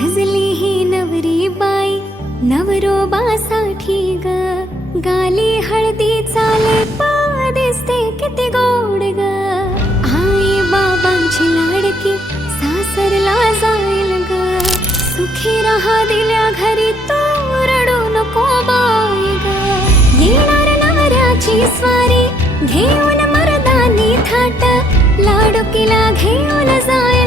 सजली ही नवरी बाई नवरोबासाठी ग, गाली हळदी चाले दिसते किती गोड ग. आई बाबांची लाडकी सासरला जाईल ग, सुखी राहा दिल्या घरी तो रडू नको बाई ग. येणार नवऱ्याची स्वारी घेऊन मर्दानी थाट, लाडकीला घेऊन जाय